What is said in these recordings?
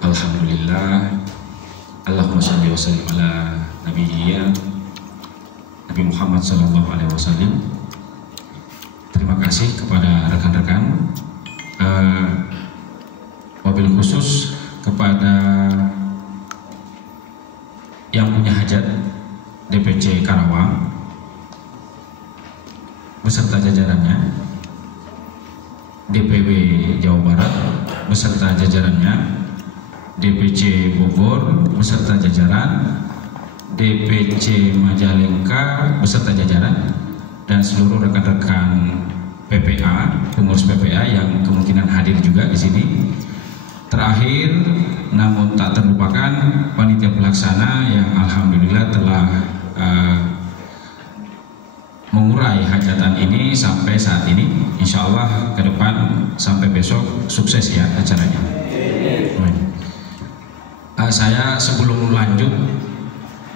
Alhamdulillah, Allahumma shalli wa sallim ala nabiyina Nabi Muhammad sallallahu alaihi wasallam. Terima kasih kepada rekan-rekan, wabil khusus kepada yang punya hajat DPC Karawang beserta jajarannya, DPW Jawa Barat beserta jajarannya, DPC Bogor beserta jajaran, DPC Majalengka beserta jajaran, dan seluruh rekan-rekan PPA, pengurus PPA yang kemungkinan hadir juga di sini. Terakhir, namun tak terlupakan, panitia pelaksana yang alhamdulillah telah mengurai hajatan ini sampai saat ini. Insya Allah ke depan sampai besok sukses ya acaranya. Saya sebelum lanjut,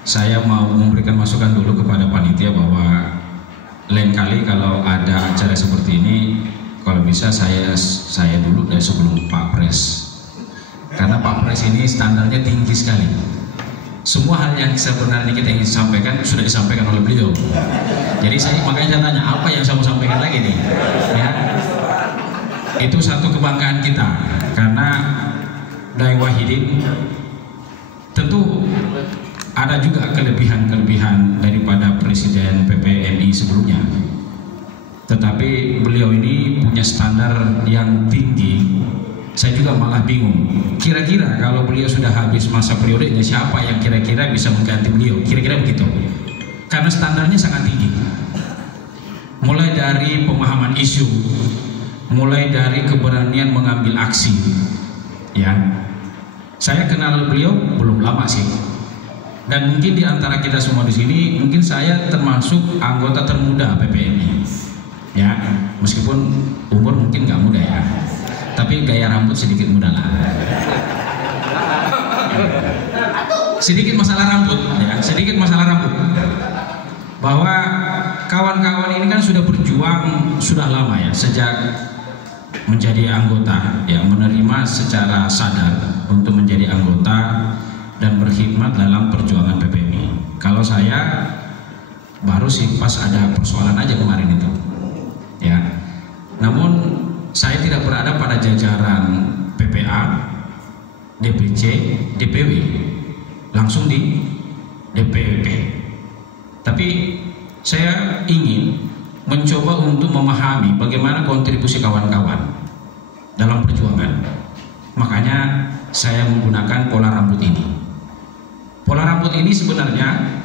saya mau memberikan masukan dulu kepada panitia bahwa lain kali kalau ada acara seperti ini, kalau bisa saya dulu dari sebelum Pak Pres, karena Pak Pres ini standarnya tinggi sekali. Semua hal yang sebenarnya kita ingin sampaikan sudah disampaikan oleh beliau. Jadi makanya saya tanya, apa yang saya mau sampaikan lagi nih? Ya, itu satu kebanggaan kita, karena Dai Wahidin tentu ada juga kelebihan-kelebihan daripada Presiden PPMI sebelumnya, tetapi beliau ini punya standar yang tinggi. Saya juga malah bingung, kira-kira kalau beliau sudah habis masa periodenya, siapa yang kira-kira bisa mengganti beliau, kira-kira begitu, karena standarnya sangat tinggi, mulai dari pemahaman isu, mulai dari keberanian mengambil aksi. Ya, saya kenal beliau belum lama sih, dan mungkin di antara kita semua di sini, mungkin saya termasuk anggota termuda PPMI. Ya, meskipun umur mungkin nggak muda ya, tapi gaya rambut sedikit muda lah. Sedikit masalah rambut, ya, sedikit masalah rambut. Bahwa kawan-kawan ini kan sudah berjuang sudah lama ya, sejak menjadi anggota, ya, menerima secara sadar untuk menjadi anggota dan berkhidmat dalam perjuangan PPMI. Kalau saya baru sih pas ada persoalan aja kemarin itu, ya. Namun saya tidak berada pada jajaran PPA, DPC, DPW, langsung di DPP. Tapi saya ingin mencoba untuk memahami bagaimana kontribusi kawan-kawan dalam perjuangan. Makanya saya menggunakan pola rambut ini. Pola rambut ini sebenarnya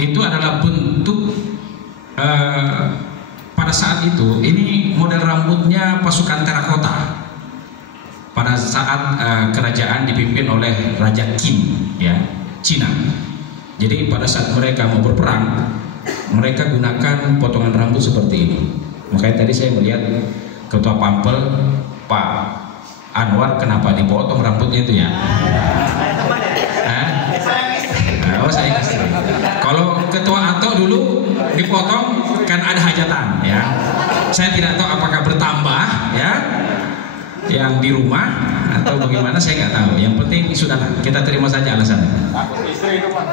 itu adalah bentuk pada saat itu, ini model rambutnya pasukan terakota pada saat kerajaan dipimpin oleh Raja Qin, ya, Cina. Jadi pada saat mereka mau berperang, mereka gunakan potongan rambut seperti ini. Makanya tadi saya melihat Ketua Pampel Pak Anwar, kenapa dipotong rambutnya itu ya? Oh, saya kasih. Kalau Ketua Anto dulu dipotong kan ada hajatan, ya. Saya tidak tahu apakah bertambah, ya, yang di rumah atau bagaimana, saya nggak tahu. Yang penting sudahlah, kita terima saja alasannya. Takut istri itu, Pak.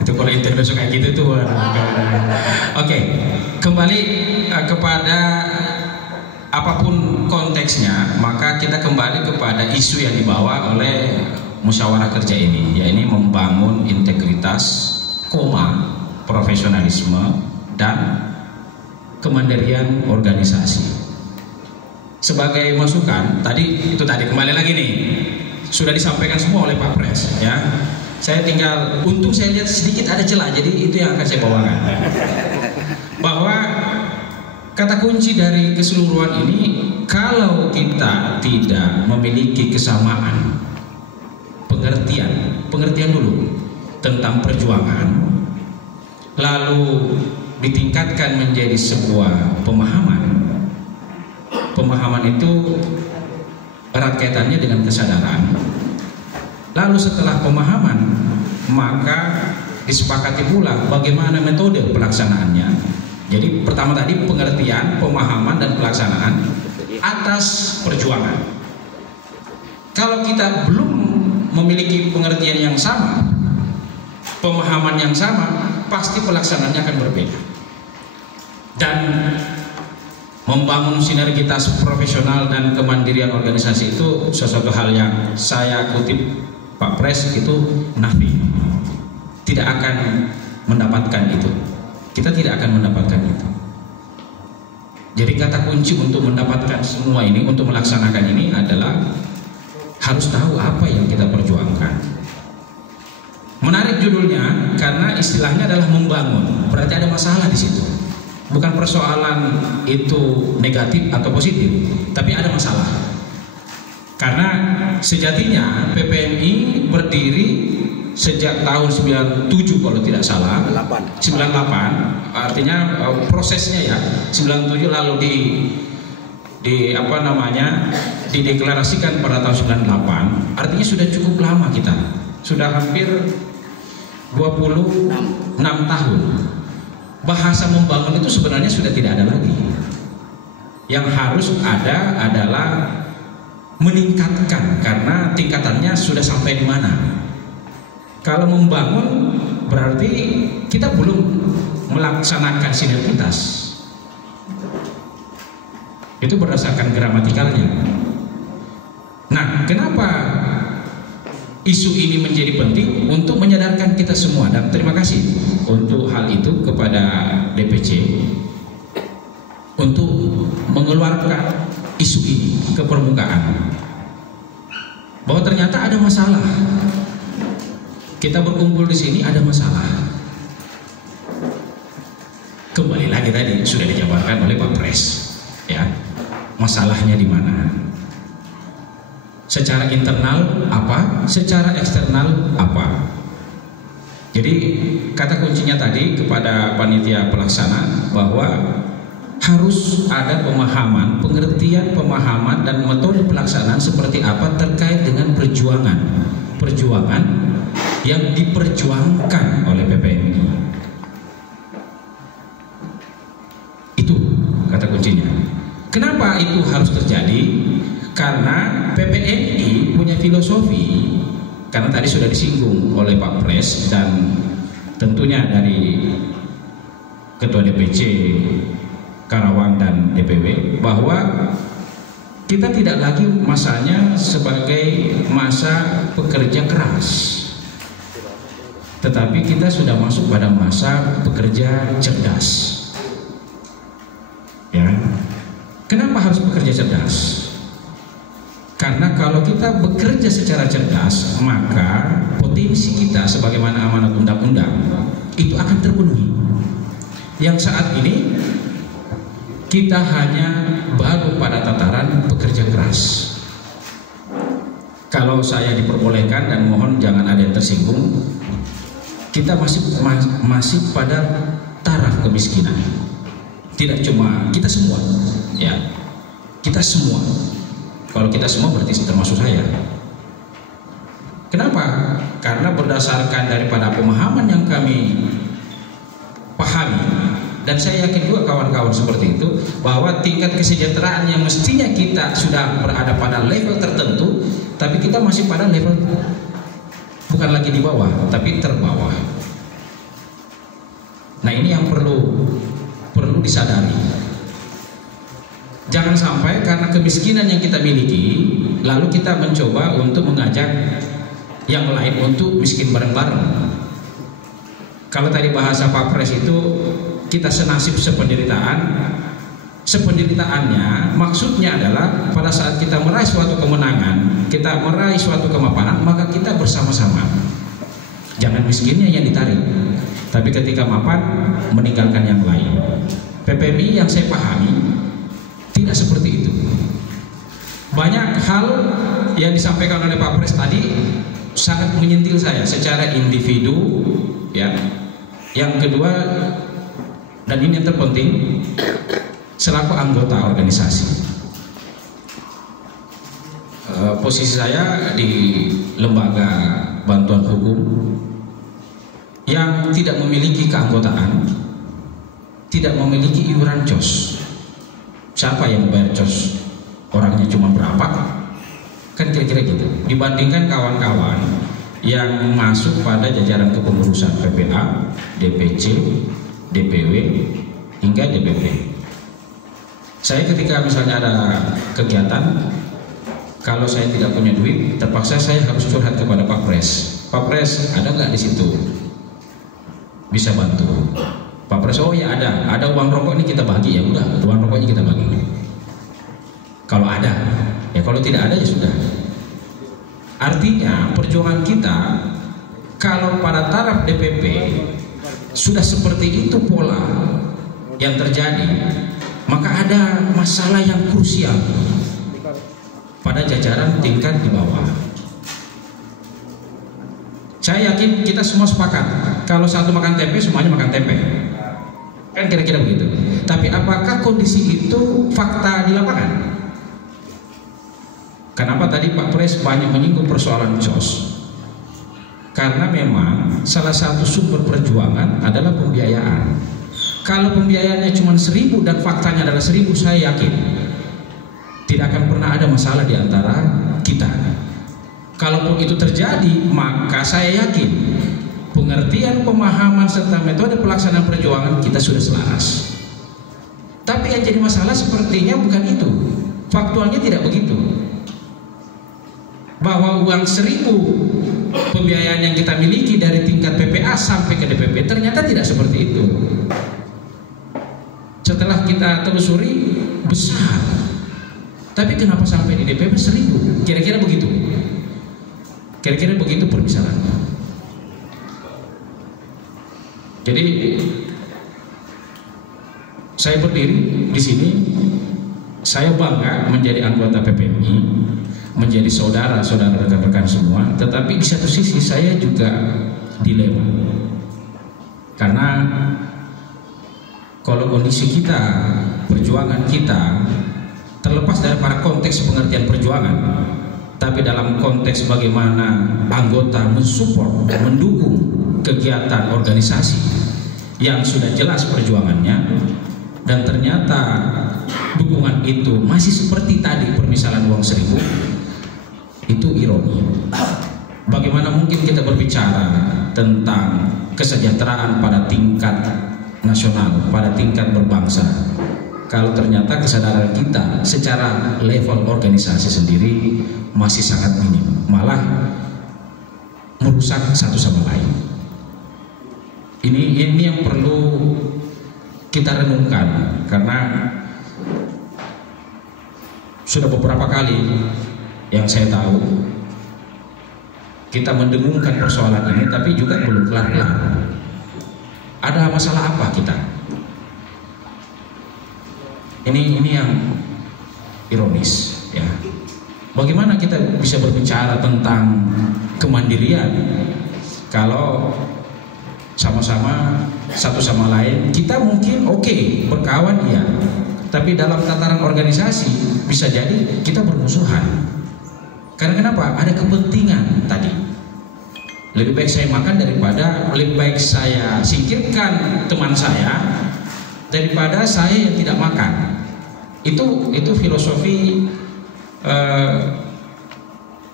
Itu kalau interview kayak gitu tuh. Oke, kembali kepada apapun konteksnya, maka kita kembali kepada isu yang dibawa oleh musyawarah kerja ini, yaitu membangun integritas, profesionalisme dan kemandirian organisasi. Sebagai masukan, tadi kembali lagi nih, sudah disampaikan semua oleh Pak Pres, ya. Saya tinggal, untung saya lihat sedikit ada celah, jadi itu yang akan saya bawakan. Bahwa kata kunci dari keseluruhan ini, kalau kita tidak memiliki kesamaan pengertian dulu tentang perjuangan, lalu ditingkatkan menjadi sebuah pemahaman itu erat kaitannya dengan kesadaran. Lalu setelah pemahaman, maka disepakati pula bagaimana metode pelaksanaannya, Jadi pertama tadi pengertian, pemahaman dan pelaksanaan atas perjuangan. Kalau kita belum memiliki pengertian yang sama, pemahaman yang sama, pasti pelaksanaannya akan berbeda. Dan membangun sinergitas profesional dan kemandirian organisasi itu sesuatu hal yang saya kutip Pak Pres itu nafi, tidak akan mendapatkan itu. Kita tidak akan mendapatkan itu. Jadi kata kunci untuk mendapatkan semua ini, untuk melaksanakan ini adalah harus tahu apa yang kita perjuangkan. Menarik judulnya karena istilahnya adalah membangun. Berarti ada masalah di situ. Bukan persoalan itu negatif atau positif, tapi ada masalah. Karena sejatinya PPMI berdiri sejak tahun 97 kalau tidak salah, 98 artinya prosesnya ya 97 lalu dideklarasikan pada tahun 98, artinya sudah cukup lama, kita sudah hampir 26 tahun. Bahasa membangun itu sebenarnya sudah tidak ada lagi. Yang harus ada adalah meningkatkan, karena tingkatannya sudah sampai di mana. Kalau membangun berarti kita belum melaksanakan sinergitas. Itu berdasarkan gramatikalnya. Nah, kenapa isu ini menjadi penting? Untuk menyadarkan kita semua, dan terima kasih untuk hal itu kepada DPC untuk mengeluarkan isu ini ke permukaan, bahwa ternyata ada masalah. Kita berkumpul di sini ada masalah. Kembali lagi tadi sudah dijabarkan oleh Pak Pres, ya. Masalahnya di mana? Secara internal apa? Secara eksternal apa? Jadi kata kuncinya tadi kepada panitia pelaksana bahwa harus ada pemahaman, pengertian, pemahaman dan metode pelaksanaan seperti apa terkait dengan perjuangan yang diperjuangkan oleh PPMI. Itu kata kuncinya. Kenapa itu harus terjadi? Karena PPMI punya filosofi, karena tadi sudah disinggung oleh Pak Pres dan tentunya dari Ketua DPC Karawang dan DPW, bahwa kita tidak lagi masanya sebagai masa pekerja keras, tetapi kita sudah masuk pada masa pekerja cerdas. Ya, kenapa harus bekerja cerdas? Karena kalau kita bekerja secara cerdas, maka potensi kita sebagaimana amanat undang-undang itu akan terpenuhi. Yang saat ini kita hanya baru pada tataran pekerja keras. Kalau saya diperbolehkan dan mohon jangan ada yang tersinggung, kita masih pada taraf kemiskinan. Tidak cuma kita semua, ya, kita semua. Kalau kita semua berarti termasuk saya. Kenapa? Karena berdasarkan daripada pemahaman yang kami pahami, dan saya yakin juga kawan-kawan seperti itu, bahwa tingkat kesejahteraan yang mestinya kita sudah berada pada level tertentu, tapi kita masih pada level bukan lagi di bawah, tapi terbawah. Nah, ini yang perlu disadari. Jangan sampai karena kemiskinan yang kita miliki, lalu kita mencoba untuk mengajak yang lain untuk miskin bareng-bareng. Kalau tadi bahasa Pak Pres itu kita senasib sependeritaannya maksudnya adalah pada saat kita meraih suatu kemenangan, kita meraih suatu kemapanan, maka kita bersama-sama. Jangan miskinnya yang ditarik, tapi ketika mapan meninggalkan yang lain. PPMI yang saya pahami tidak seperti itu. Banyak hal yang disampaikan oleh Pak Pres tadi sangat menyentil saya secara individu, ya. Yang kedua, dan ini yang terpenting, selaku anggota organisasi. Posisi saya di lembaga bantuan hukum yang tidak memiliki keanggotaan, tidak memiliki iuran COS. Siapa yang bayar COS? Orangnya cuma berapa? Kan kira-kira gitu. Dibandingkan kawan-kawan yang masuk pada jajaran kepengurusan PPA, DPC, DPW, hingga DPP. Saya ketika misalnya ada kegiatan, kalau saya tidak punya duit, terpaksa saya harus curhat kepada Pak Pres. Pak Pres, ada nggak di situ? Bisa bantu. Pak Pres, oh ya ada uang rokok ini kita bagi, ya udah, uang rokoknya kita bagi. Kalau ada, ya kalau tidak ada ya sudah. Artinya perjuangan kita, kalau pada taraf DPP sudah seperti itu pola yang terjadi, maka ada masalah yang krusial pada jajaran tingkat di bawah. Saya yakin kita semua sepakat, kalau satu makan tempe, semuanya makan tempe. Kan kira-kira begitu. Tapi apakah kondisi itu fakta di lapangan? Kenapa tadi Pak Pres banyak menyinggung persoalan COS? Karena memang salah satu sumber perjuangan adalah pembiayaan. Kalau pembiayaannya cuma 1.000 dan faktanya adalah 1.000, saya yakin tidak akan pernah ada masalah di antara kita. Kalaupun itu terjadi, maka saya yakin pengertian, pemahaman, serta metode pelaksanaan perjuangan kita sudah selaras. Tapi yang jadi masalah sepertinya bukan itu. Faktualnya tidak begitu. Bahwa uang 1.000 pembiayaan yang kita miliki dari tingkat PPA sampai ke DPP ternyata tidak seperti itu. Setelah kita telusuri, besar. Tapi kenapa sampai di DPP 1.000? Kira-kira begitu. Kira-kira begitu permisalannya. Jadi saya berdiri di sini, saya bangga menjadi anggota PPMI, menjadi saudara-saudara rekan-rekan semua. Tetapi di satu sisi saya juga dilema, karena kalau kondisi kita, perjuangan kita, terlepas dari para konteks pengertian perjuangan, tapi dalam konteks bagaimana anggota mensupport, mendukung kegiatan organisasi yang sudah jelas perjuangannya, dan ternyata dukungan itu masih seperti tadi permisalan uang 1.000, itu ironi. Bagaimana mungkin kita berbicara tentang kesejahteraan pada tingkat nasional, pada tingkat berbangsa, kalau ternyata kesadaran kita secara level organisasi sendiri masih sangat minim, malah merusak satu sama lain. Ini yang perlu kita renungkan, karena sudah beberapa kali yang saya tahu kita mendengungkan persoalan ini, tapi juga belum kelar-kelar. Ada masalah apa kita? Ini yang ironis, ya. Bagaimana kita bisa berbicara tentang kemandirian kalau sama-sama satu sama lain kita mungkin oke, berkawan ya, tapi dalam tataran organisasi bisa jadi kita bermusuhan. Karena kenapa? Ada kepentingan tadi. Lebih baik saya makan daripada, lebih baik saya singkirkan teman saya daripada saya yang tidak makan. Itu filosofi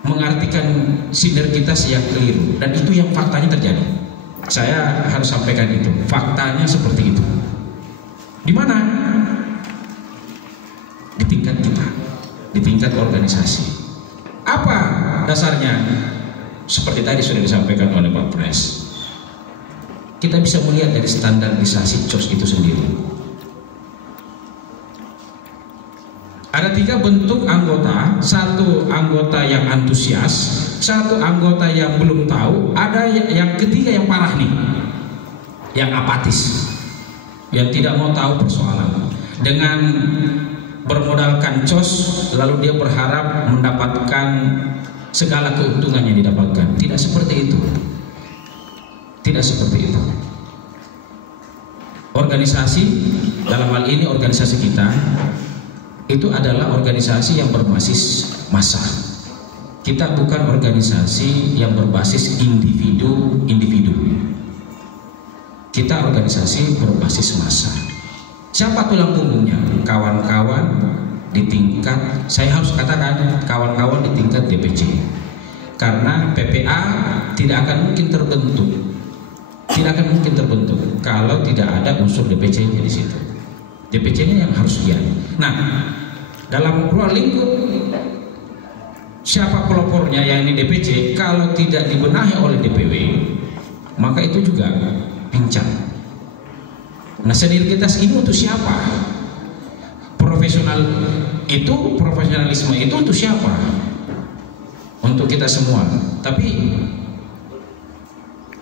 mengartikan sinergitas yang keliru, dan itu yang faktanya terjadi. Saya harus sampaikan itu, faktanya seperti itu. Di mana? Di tingkat kita, di tingkat organisasi. Apa dasarnya? Seperti tadi sudah disampaikan oleh Pak Pres, kita bisa melihat dari standarisasi COS itu sendiri. Ada 3 bentuk anggota, satu anggota yang antusias, satu anggota yang belum tahu, ada yang ketiga yang parah nih, yang apatis, yang tidak mau tahu persoalan. Dengan bermodalkan COS, lalu dia berharap mendapatkan segala keuntungan yang didapatkan. Tidak seperti itu. Tidak seperti itu. Organisasi, dalam hal ini organisasi kita, itu adalah organisasi yang berbasis massa. Kita bukan organisasi yang berbasis individu-individu. Kita organisasi berbasis massa. Siapa tulang punggungnya? Kawan-kawan di tingkat, saya harus katakan kawan-kawan di tingkat DPC. Karena PPA tidak akan mungkin terbentuk, kalau tidak ada unsur DPC-nya di situ. DPC-nya yang harus giat. Nah, dalam ruang lingkup siapa pelopornya, yang ini DPC, kalau tidak dibenahi oleh DPW, maka itu juga pincang. Nah, senioritas ini untuk siapa? Profesionalisme itu untuk siapa? Untuk kita semua. Tapi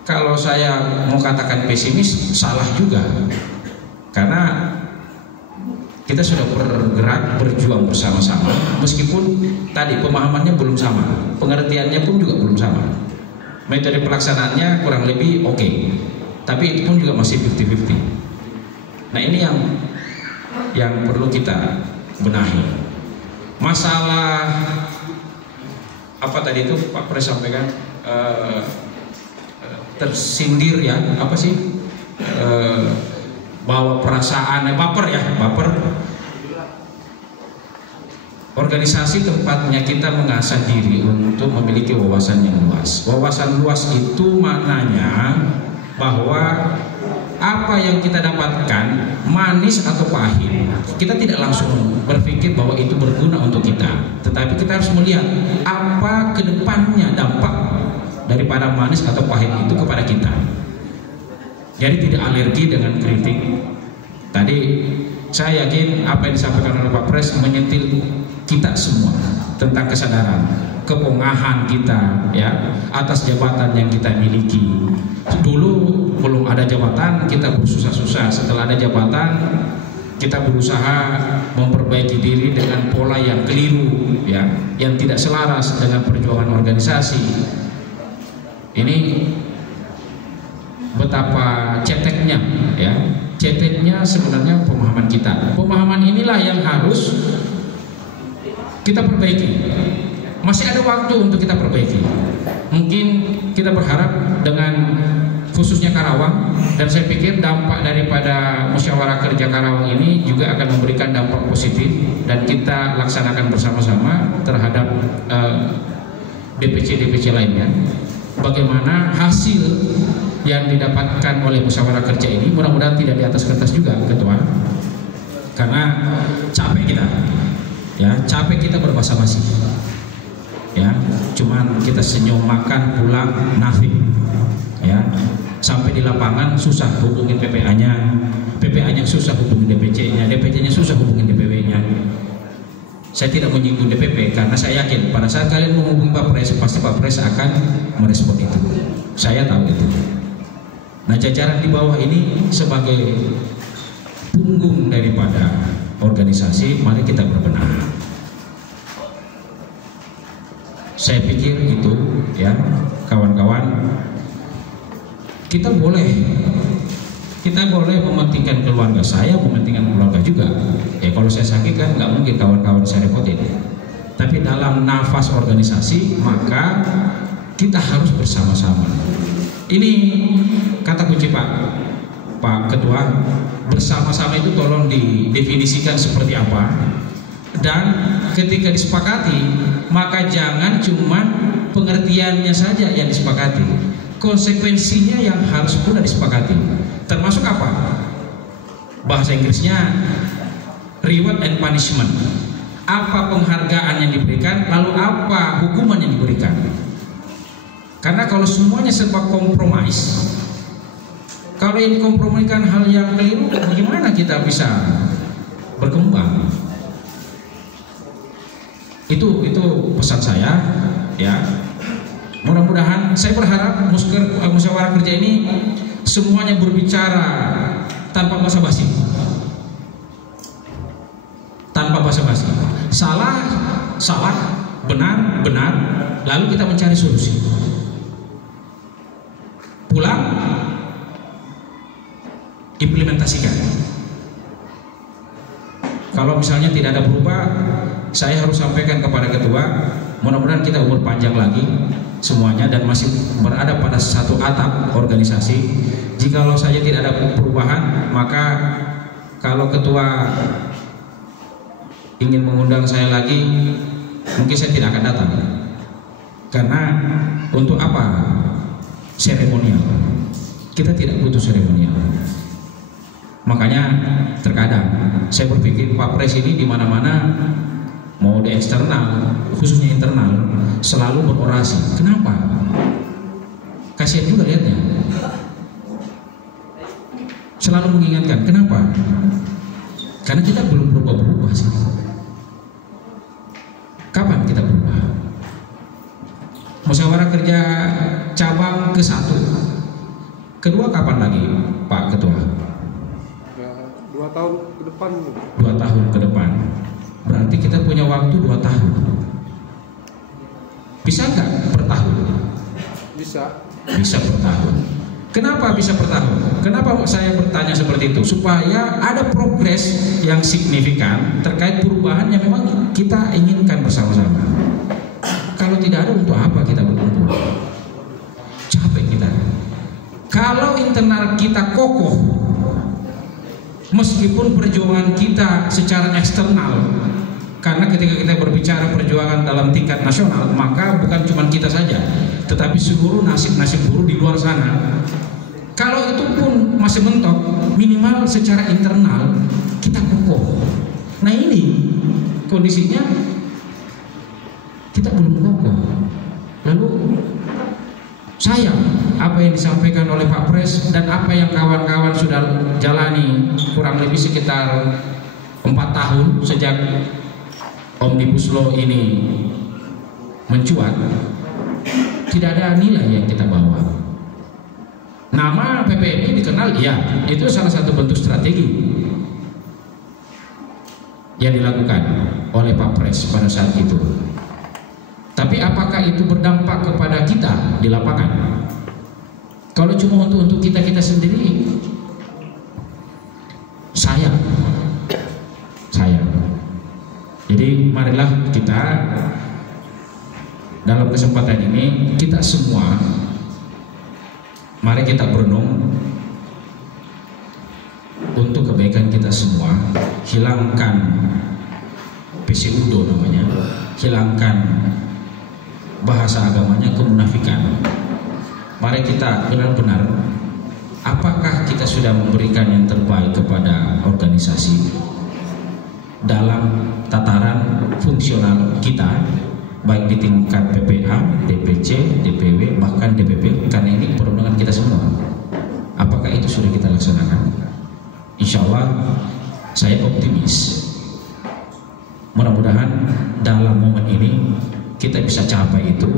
kalau saya mau katakan pesimis, salah juga. Karena kita sudah berjuang bersama-sama, meskipun tadi pemahamannya belum sama, pengertiannya pun juga belum sama, metode pelaksanaannya kurang lebih oke, tapi itu pun juga masih 50-50. Nah, ini yang perlu kita benahi. Masalah apa tadi itu Pak Pres sampaikan, tersindir ya, apa sih, bawa perasaan, baper. Organisasi tempatnya kita mengasah diri untuk memiliki wawasan yang luas. Wawasan luas itu maknanya bahwa apa yang kita dapatkan, manis atau pahit, kita tidak langsung berpikir bahwa itu berguna untuk kita, tetapi kita harus melihat apa kedepannya dampak daripada manis atau pahit itu kepada kita. Jadi tidak alergi dengan kritik. Tadi saya yakin apa yang disampaikan oleh Pak Pres menyentil kita semua tentang kesadaran, kepongahan kita ya atas jabatan yang kita miliki. Dulu belum ada jabatan kita bersusah-susah, setelah ada jabatan kita berusaha memperbaiki diri dengan pola yang keliru ya, yang tidak selaras dengan perjuangan organisasi. Ini betapa ceteknya ya, ceteknya sebenarnya pemahaman kita. Pemahaman inilah yang harus kita perbaiki. Masih ada waktu untuk kita perbaiki. Mungkin kita berharap dengan khususnya Karawang, dan saya pikir dampak daripada musyawarah kerja Karawang ini juga akan memberikan dampak positif, dan kita laksanakan bersama-sama terhadap DPC lainnya. Bagaimana hasil yang didapatkan oleh musyawarah kerja ini, mudah-mudahan tidak di atas kertas juga, Ketua, karena capek kita berbasa-basi ya, cuman kita senyum makan pulang nafik ya, sampai di lapangan susah hubungin PPA-nya susah hubungin DPC-nya susah hubungin DPW-nya. Saya tidak menyinggung DPP karena saya yakin pada saat kalian menghubungi Pak Pres, pasti Pak Pres akan merespon itu. Saya tahu itu. Nah, jajaran di bawah ini sebagai punggung daripada organisasi, mari kita berbenah. Saya pikir itu ya, kawan-kawan, kita boleh mementingkan keluarga, saya mementingkan keluarga juga ya. Kalau saya sakit kan nggak mungkin kawan-kawan saya repotin, tapi dalam nafas organisasi maka kita harus bersama-sama. Ini kata kunci Pak Ketua, bersama-sama itu tolong didefinisikan seperti apa, dan ketika disepakati maka jangan cuma pengertiannya saja yang disepakati, konsekuensinya yang harus pula disepakati. Termasuk apa? Bahasa Inggrisnya reward and punishment. Apa penghargaan yang diberikan, lalu apa hukuman yang diberikan. Karena kalau semuanya serba kompromis, kalau yang dikompromikan hal yang keliru, bagaimana kita bisa berkembang? Itu pesan saya ya. Mudah-mudahan, saya berharap musyawarah kerja ini semuanya berbicara tanpa basa-basi. Salah, benar, lalu kita mencari solusi. Pulang, implementasikan. Kalau misalnya tidak ada berubah, saya harus sampaikan kepada Ketua, mudah-mudahan kita umur panjang lagi semuanya dan masih berada pada satu atap organisasi. Jikalau saja tidak ada perubahan, maka kalau ketua ingin mengundang saya lagi, mungkin saya tidak akan datang. Karena untuk apa seremonial? Kita tidak butuh seremonial. Makanya terkadang saya berpikir Pak Pres ini di mana-mana, mau di eksternal, khususnya internal, selalu berorasi. Kenapa? Kasihan juga lihatnya. Selalu mengingatkan. Kenapa? Karena kita belum berubah-berubah sih. Kapan kita berubah? Musyawarah kerja cabang ke-1, kedua kapan lagi Pak Ketua? 2 tahun ke depan. 2 tahun ke depan. Berarti kita punya waktu 2 tahun. Bisa nggak per tahun? Bisa. Bisa per tahun. Kenapa bisa per tahun? Kenapa saya bertanya seperti itu? Supaya ada progres yang signifikan terkait perubahan yang memang kita inginkan bersama-sama. Kalau tidak ada, untuk apa kita berkumpul? Capek kita. Kalau internal kita kokoh, meskipun perjuangan kita secara eksternal, karena ketika kita berbicara perjuangan dalam tingkat nasional, maka bukan cuma kita saja, tetapi seluruh nasib-nasib buruh di luar sana. Kalau itu pun masih mentok, minimal secara internal kita kokoh. Nah ini kondisinya kita belum kokoh. Lalu sayang apa yang disampaikan oleh Pak Pres dan apa yang kawan-kawan sudah jalani kurang lebih sekitar 4 tahun sejak Omnibus Law ini mencuat, tidak ada nilai yang kita bawa. Nama PPMI dikenal, ya, itu salah satu bentuk strategi yang dilakukan oleh Pak Pres pada saat itu. Tapi apakah itu berdampak kepada kita di lapangan? Kalau cuma untuk kita sendiri, sayang. Jadi marilah kita dalam kesempatan ini, kita semua mari kita berenung untuk kebaikan kita semua. Hilangkan pseudo namanya, hilangkan bahasa agamanya, kemunafikan. Mari kita benar-benar, apakah kita sudah memberikan yang terbaik kepada organisasi dalam tataran fungsional kita, baik di tingkat PPA, DPC, DPW, bahkan DPP, karena ini perundangan kita semua. Apakah itu sudah kita laksanakan? Insya Allah saya optimis. Mudah-mudahan dalam momen ini kita bisa capai itu,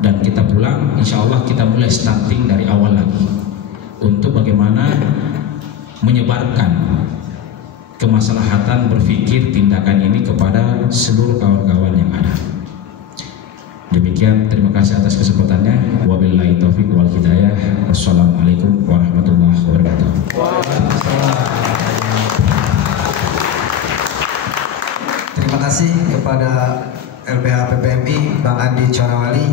dan kita pulang, insya Allah kita mulai starting dari awal lagi untuk bagaimana menyebarkan kemaslahatan berpikir tindakan ini kepada seluruh kawan-kawan yang ada. Demikian, terima kasih atas kesempatannya. Wabillahi taufiq wal hidayah. Wassalamualaikum warahmatullahi wabarakatuh. Terima kasih kepada LBH PPMI Bang Andi Corawali